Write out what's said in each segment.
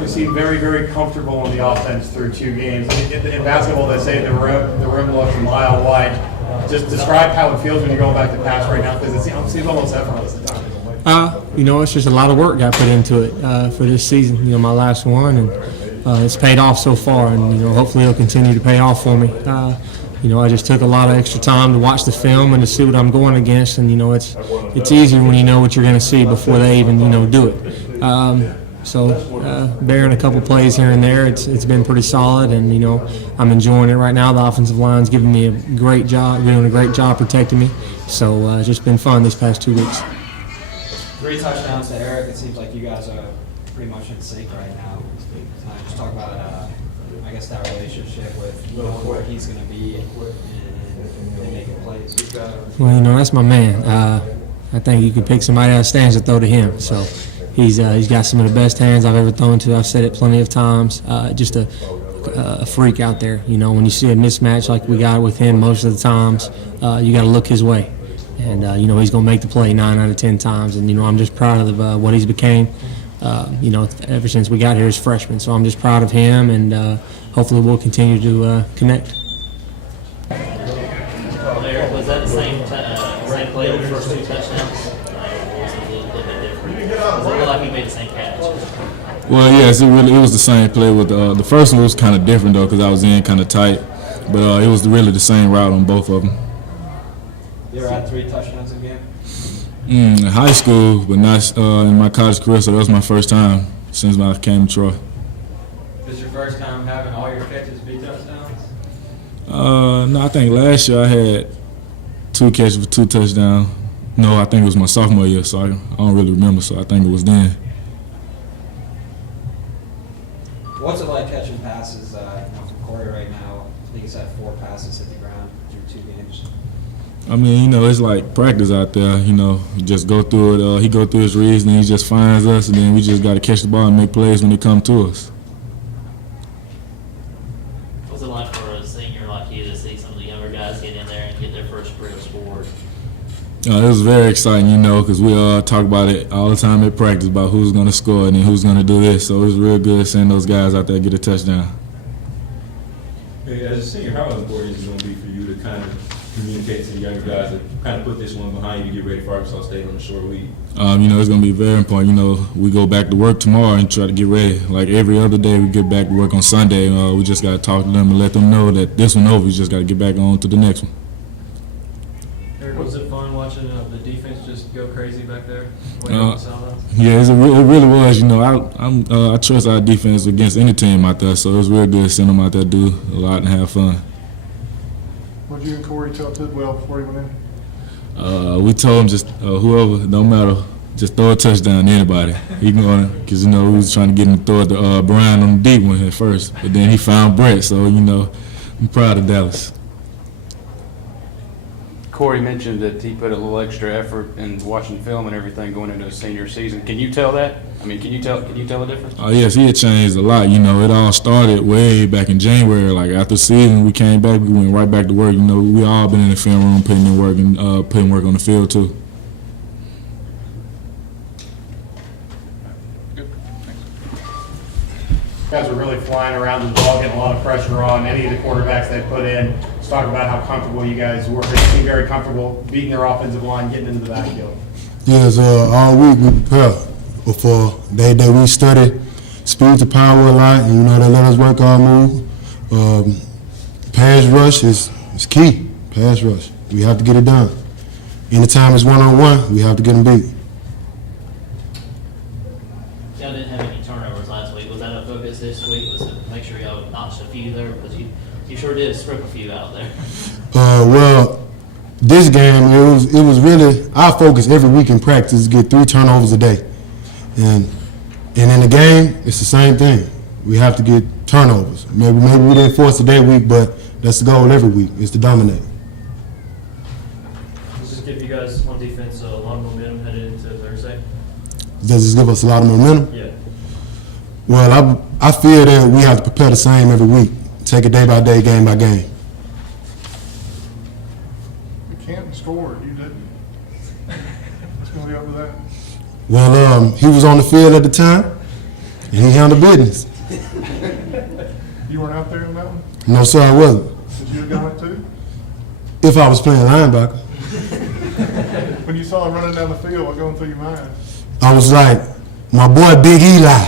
certainly seem very, very comfortable on the offense through 2 games. In basketball, they say the rim looks a mile wide. Just describe how it feels when you're going back to pass right now, because it seems almost effortless at times. It's just a lot of work got put into it for this season. My last one, and it's paid off so far, and hopefully it'll continue to pay off for me. I just took a lot of extra time to watch the film and to see what I'm going against, and it's easier when you know what you're going to see before they even do it. Bearing a couple plays here and there, it's been pretty solid, and I'm enjoying it right now. The offensive line's giving me a great job, doing a great job protecting me. So it's just been fun these past 2 weeks. 3 touchdowns to Eric. It seems like you guys are pretty much in sync right now. Just talk about, I guess, that relationship with where he's going to be and making plays. Well, that's my man. I think you could pick somebody out of stands to throw to him. So he's got some of the best hands I've ever thrown to. I've said it plenty of times. Just a freak out there. When you see a mismatch like we got with him most of the times, you got to look his way. And, he's going to make the play 9 out of 10 times. And, I'm just proud of what he's became, ever since we got here as freshmen. So I'm just proud of him, and hopefully we'll continue to connect. Was that the same play with the first 2 touchdowns? Was it a little bit different? Does it look like he made the same catch? Well, yes, it was the same play. With the first one was kind of different, though, because I was in kind of tight. But it was really the same route on both of them. You ever had 3 touchdowns in a game? In high school, but not in my college career, so that was my first time since I came to Troy. This is your first time having all your catches be touchdowns? No, I think last year I had 2 catches for 2 touchdowns. No, I think it was my sophomore year, so I don't really remember, so I think it was then. What's it like catching passes from Corey right now? I think he's had 4 passes hit the ground through 2 games. I mean, it's like practice out there. You just go through it. He go through his reads, and he just finds us, and then we just got to catch the ball and make plays when they come to us. What's it like for a senior like you to see some of the younger guys get in there and get their first career sport? It was very exciting, because we talk about it all the time at practice about who's going to score and then who's going to do this. So it was real good seeing those guys out there get a touchdown. Hey, as a senior, how important is it going to be for you to kind of communicate to the younger guys to kind of put this one behind you to get ready for Arkansas State on the short week? It's going to be very important. We go back to work tomorrow and try to get ready. Like every other day, we get back to work on Sunday. We just got to talk to them and let them know that this one over. We just got to get back on to the next one. Eric, was it fun watching the defense just go crazy back there? Yeah, it really was. I trust our defense against any team out there, so it was real good seeing them out there do a lot and have fun. What did you and Corey tell Tidwell before he went in? We told him just whoever, no matter, just throw a touchdown to anybody. He going because we was trying to get him to throw it to Brian on the deep one at first, but then he found Brett. So I'm proud of Dallas. Corey mentioned that he put a little extra effort in watching film and everything going into his senior season. Can you tell that? I mean, can you tell the difference? Yes, he had changed a lot. It all started way back in January. Like after the season, we came back, we went right back to work. We all been in the film room putting in work and putting work on the field too. Guys are really flying around the ball, getting a lot of pressure on any of the quarterbacks they put in. Let's talk about how comfortable you guys were. They seem very comfortable beating their offensive line, getting into the backfield. Yes, all week we prepare for day we study speed to power a lot, and they let us work our move. Pass rush is key. Pass rush, we have to get it done. Anytime it's one-on-one, we have to get them beat. Y'all didn't have any turnovers last week. Was that a focus this week? Was to make sure y'all notched a few there? Because you sure did strip a few out there. Well, this game it was really our focus every week in practice is get 3 turnovers a day, and in the game it's the same thing. We have to get turnovers. Maybe we didn't force it that week, but that's the goal every week is to dominate. Does this give you guys on defense a lot of momentum headed into Thursday? Does this give us a lot of momentum? Yeah. Well, I feel that we have to prepare the same every week. Take it day by day, game by game. Canton scored. You didn't. What's going to be up with that? Well, he was on the field at the time, and he handled business. You weren't out there on that one? No, sir, I wasn't. Did you have done it too? If I was playing linebacker, When you saw him running down the field, what going through your mind? I was like, my boy Big Eli.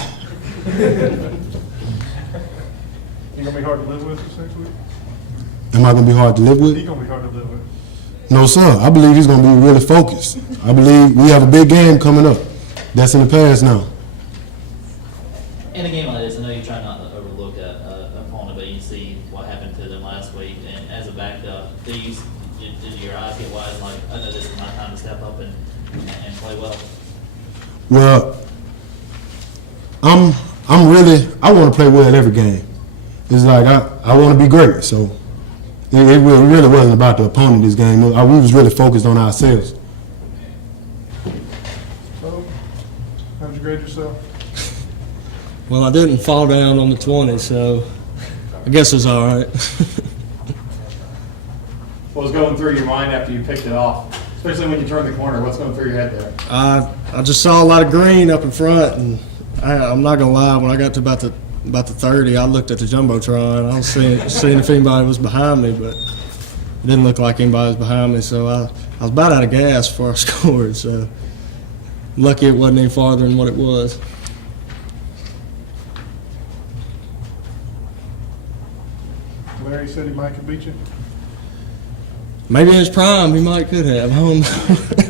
He gonna be hard to live with this next week? Am I going to be hard to live He with? gonna be hard to live with. No, sir. I believe he's going to be really focused. I believe we have a big game coming up. That's in the past now. In a game like this, I know you try not to overlook a opponent, but you see what happened to them last week. And as a backup, did your eyes get wide? Like, I know this is my time to step up and play well. Well, I want to play well every game. It's like I want to be great. So it really wasn't about the opponent this game. We was really focused on ourselves. So, how'd you grade yourself? Well, I didn't fall down on the 20, so I guess it's all right. What was going through your mind after you picked it off? Especially when you turned the corner, what's going through your head there? I just saw a lot of green up in front, and I'm not gonna lie. When I got to about the 30, I looked at the jumbotron. I was seeing if anybody was behind me, but it didn't look like anybody was behind me. So I was about out of gas before I scored. So lucky it wasn't any farther than what it was. Larry said he might could beat you. Maybe in his prime, he might could have. I don't know.